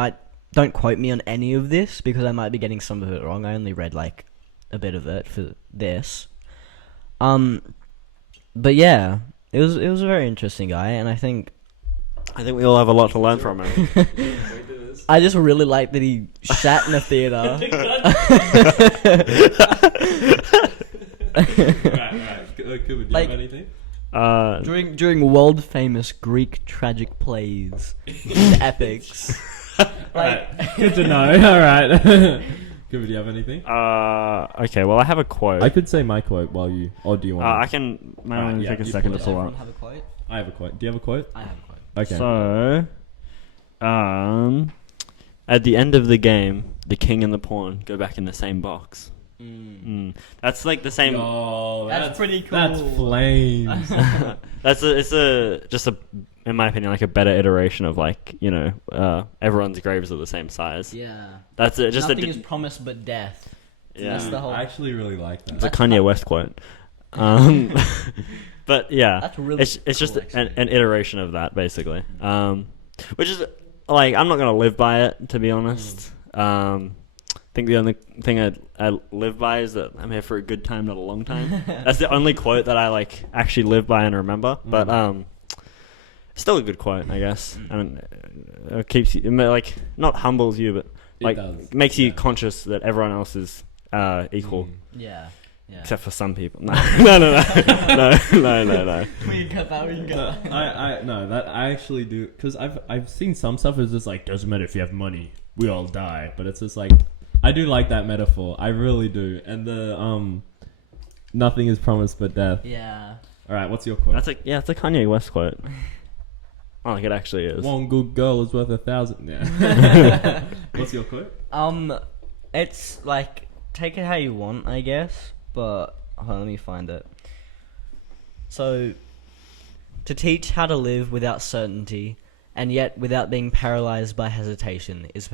don't quote me on any of this, because I might be getting some of it wrong. I only read, like, a bit of it for this. But yeah, it was a very interesting guy, and I think we all have a lot to learn from him. I just really like that he shat in a theater. Right. Cooper, do you have anything? During world famous Greek tragic plays, the epics. Right. Good to know. All right. Cooper, do you have anything? Okay. Well, I have a quote. I could say my quote while you, or do you want? I can. Take a second to pull up. Have a quote? I have a quote. Do you have a quote? I have a quote. Okay. So, at the end of the game, the king and the pawn go back in the same box. That's like the same. Oh, that's pretty cool. That's flames. Just in my opinion, like a better iteration of like, you know, everyone's graves are the same size. Yeah. That's it. Just nothing is promised but death. Yeah. That's the whole. I actually really like that. It's a Kanye West quote. But yeah, That's really it's cool, just actually. an iteration of that basically. Which is like I'm not gonna live by it, to be honest. I think the only thing I live by is that I'm here for a good time, not a long time. That's the only quote that I like actually live by and remember. But still a good quote, I guess. I mean, it keeps you like not humbles you, but like makes you conscious that everyone else is equal. Yeah. Yeah. Except for some people. No. We can cut that. We can cut that. I actually do, because I've seen some stuff is just like, doesn't matter if you have money, we all die. But it's just like, I do like that metaphor. I really do. And the nothing is promised but death. Yeah. All right, what's your quote? That's it's a Kanye West quote. Oh, like it actually is. One good girl is worth 1,000. Yeah. What's your quote? It's like, take it how you want, I guess. But hold on, let me find it. So, to teach how to live without certainty, and yet without being paralyzed by hesitation, is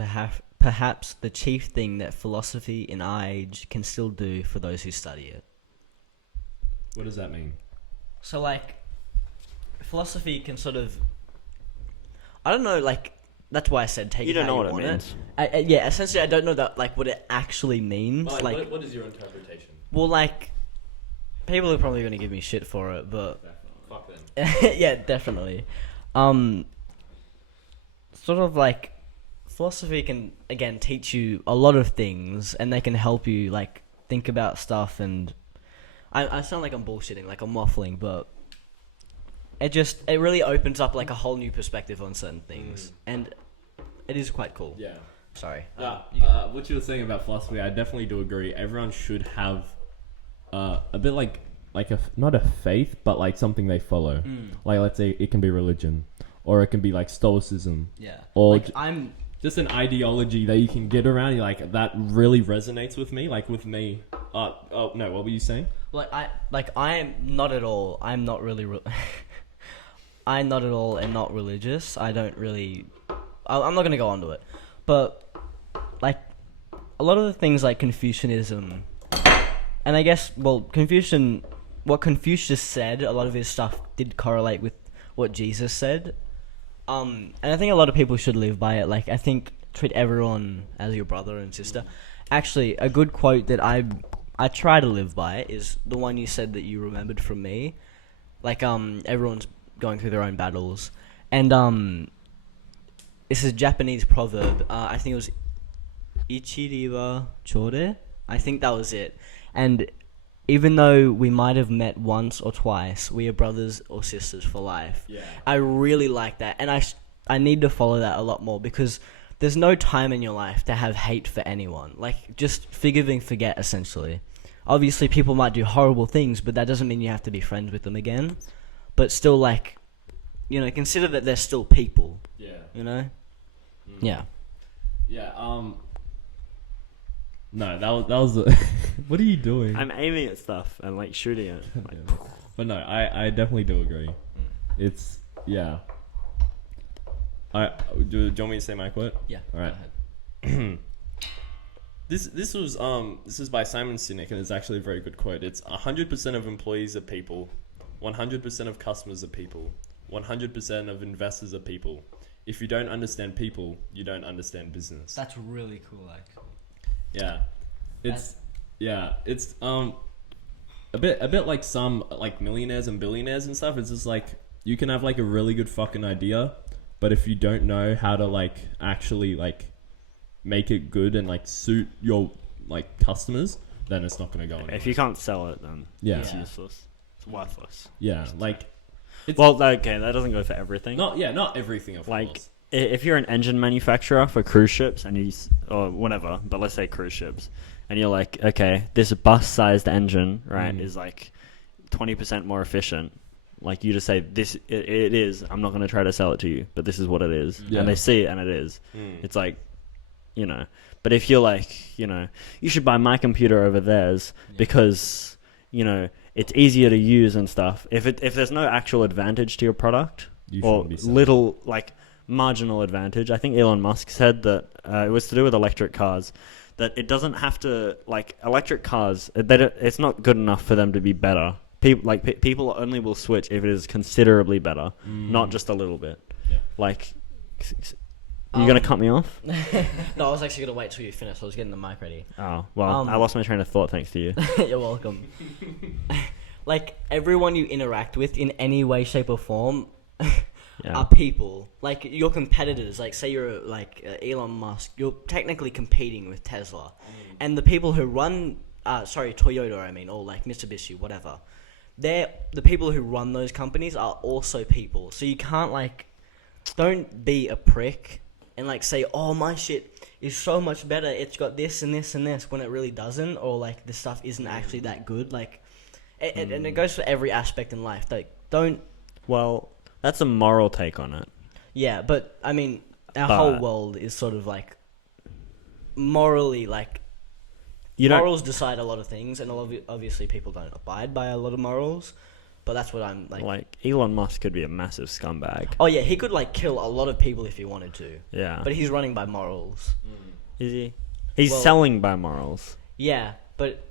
perhaps the chief thing that philosophy in our age can still do for those who study it. What does that mean? So, like, philosophy can sort of, I don't know, like, that's why I said take You it don't how know you what it want means. Yeah, essentially, I don't know that, like, what it actually means. Well, like, what is your interpretation? well, like, people are probably going to give me shit for it, but Fuck them. yeah, definitely. Sort of like, philosophy can, again, teach you a lot of things, and they can help you, like, think about stuff, and I sound like I'm bullshitting, like I'm waffling, but it really opens up, like, a whole new perspective on certain things, and it is quite cool. Yeah. Sorry. What you were saying about philosophy, I definitely do agree. Everyone should have a bit like not a faith, but like something they follow. Like, let's say it can be religion, or it can be like stoicism. Yeah. Or like, I'm just an ideology that you can get around. You're like, that really resonates with me. Like with me. Oh no, what were you saying? I am not at all. I'm not really. I'm not at all and not religious. I don't really. I'm not gonna go on to it, but like a lot of the things like Confucianism, and I guess what Confucius said, a lot of his stuff did correlate with what Jesus said. And I think a lot of people should live by it. Like, I think treat everyone as your brother and sister. Actually, a good quote that I try to live by is the one you said that you remembered from me. Like, everyone's going through their own battles, and this is a Japanese proverb. I think it was Ichiriwa Chore. I think that was it. And even though we might have met once or twice, we are brothers or sisters for life. Yeah. I really like that, and I need to follow that a lot more, because there's no time in your life to have hate for anyone. Like, just forgive and forget, essentially. Obviously, people might do horrible things, but that doesn't mean you have to be friends with them again. But still, like, consider that they're still people. Yeah. Yeah. Yeah. No, that was what are you doing? I'm aiming at stuff and like shooting it. Like, but no, I definitely do agree. It's do you want me to say my quote? Yeah. All right. This is by Simon Cynic, and it's actually a very good quote. It's 100% of employees are people, 100% of customers are people, 100% of investors are people. If you don't understand people, you don't understand business. That's really cool, actually. Yeah, it's a bit like some like millionaires and billionaires and stuff. It's just like you can have like a really good fucking idea, but if you don't know how to like actually like make it good and like suit your like customers, then it's not gonna go anywhere. if you can't sell it, then it's Yeah. useless. It's worthless. Yeah, like Okay, that doesn't go for everything. not everything of Like, course. if you're an engine manufacturer for cruise ships and or whatever, but let's say cruise ships, and you're like, okay, this bus-sized engine, right, is like 20% more efficient. Like, you just say this, it is. I'm not going to try to sell it to you, but this is what it is, Yeah. and they see it, and it is. It's like, But if you're like, you should buy my computer over theirs because it's easier to use and stuff. If there's no actual advantage to your product or little like marginal advantage, I think Elon Musk said that it was to do with electric cars, that it doesn't have to, like, electric cars, it's not good enough for them to be better People only will switch if it is considerably better, not just a little bit. Yeah. Like, you're gonna cut me off? No, I was actually gonna wait till you finish. I was getting the mic ready. Oh well, I lost my train of thought thanks to you. You're welcome. Like, everyone you interact with in any way, shape, or form are people. Like, your competitors. Like, say you're Elon Musk. You're technically competing with Tesla, and the people who run, Toyota, I mean, or like Mitsubishi, whatever. The people who run those companies are also people. So you can't don't be a prick and say, oh, my shit is so much better. It's got this and this and this, when it really doesn't, or this stuff isn't actually that good. And it goes for every aspect in life. Don't. Well, that's a moral take on it. Yeah, but I mean, our whole world is sort of morally morals decide a lot of things, and obviously people don't abide by a lot of morals. But that's what I'm Elon Musk could be a massive scumbag. Oh yeah, he could kill a lot of people if he wanted to. Yeah. But he's running by morals. Is he? He's selling by morals. Yeah, but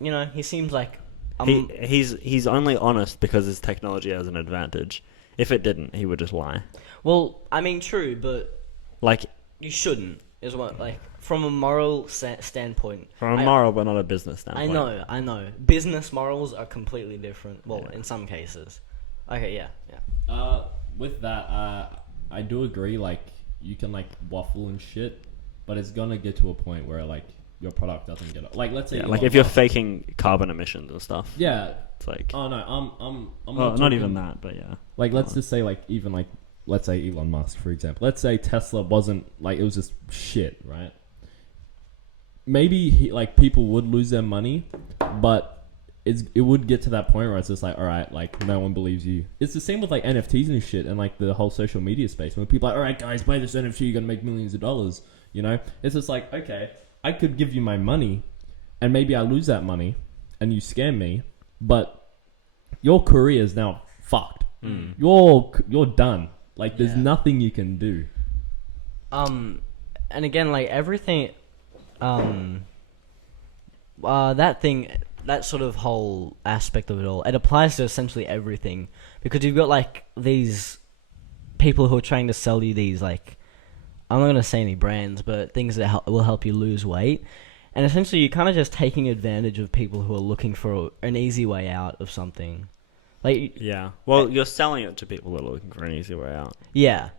he seems like he's only honest because his technology has an advantage. If it didn't, he would just lie. Well, I mean, true, but you shouldn't. Is what from a moral standpoint. From a moral, but not a business standpoint. I know. Business morals are completely different. Well, in some cases. Okay, yeah. With that, I do agree. You can waffle and shit, but it's gonna get to a point where your product doesn't get let's say if you're faking carbon emissions and stuff. Yeah. It's oh no, I'm well, not even that, but yeah. Let's just say even let's say Elon Musk, for example. Let's say Tesla wasn't it was just shit, right? Maybe people would lose their money, but it would get to that point where it's just all right, no one believes you. It's the same with NFTs and shit, and the whole social media space. When people are all right, guys, buy this NFT, you're gonna make millions of dollars. It's just okay, I could give you my money, and maybe I lose that money, and you scam me, but your career is now fucked. You're done. There's nothing you can do. And again, everything, that sort of whole aspect of it all, it applies to essentially everything, because you've got these people who are trying to sell you these I'm not gonna say any brands, but things that will help you lose weight, and essentially you're kind of just taking advantage of people who are looking for an easy way out of something. Well, you're selling it to people that are looking for an easy way out. Yeah.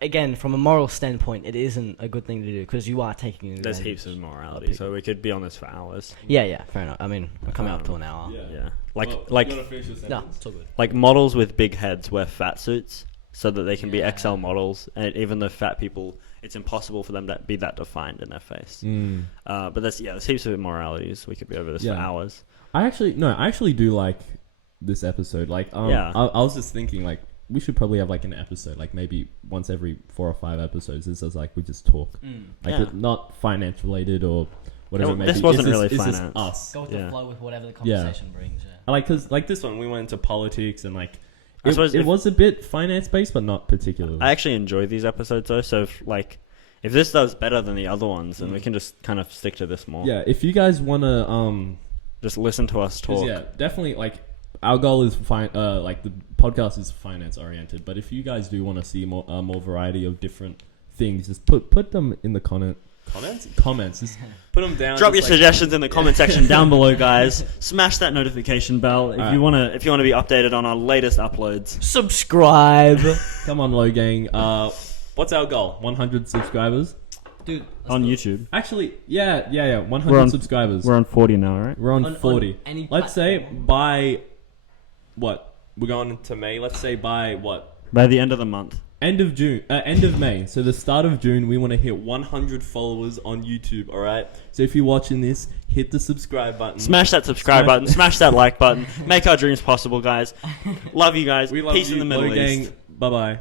Again, from a moral standpoint, it isn't a good thing to do, because you are taking advantage. There's heaps of morality, so we could be on this for hours. Yeah, fair enough. I mean, we're coming up to an hour. Yeah. You wanna finish your sentence? No, it's all good. Models with big heads wear fat suits so that they can be XL models, and even though fat people, it's impossible for them to be that defined in their face. But there's heaps of immoralities. We could be over this for hours. I actually do like this episode. I was just thinking we should probably have an episode maybe once every 4 or 5 episodes. This is we just talk not finance related or whatever it may be. This wasn't really finance. Just us. Go with the flow with whatever the conversation brings. Yeah. Because this one we went into politics and it was a bit finance based, but not particularly. I actually enjoy these episodes though, so if this does better than the other ones, then we can just kind of stick to this more. Yeah, if you guys wanna just listen to us talk. Yeah, definitely our goal is the podcast is finance oriented, but if you guys do want to see more variety of different things, just put them in the comments. Just put them down. Drop your suggestions in the comment section down below, guys. Smash that notification bell if you wanna be updated on our latest uploads. Subscribe. Come on, Low Gang. What's our goal? 100 subscribers. Dude, on YouTube. Actually, yeah. 100 subscribers. We're on 40 now, right? We're on 40. On let's say by what? We're going into May. Let's say by what? By the end of the month. End of June. End of May. So the start of June, we want to hit 100 followers on YouTube. All right. So if you're watching this, hit the subscribe button. Smash that subscribe button. Smash that like button. Make our dreams possible, guys. Love you guys. We love Peace you, in the Middle Low East. Gang. Bye bye.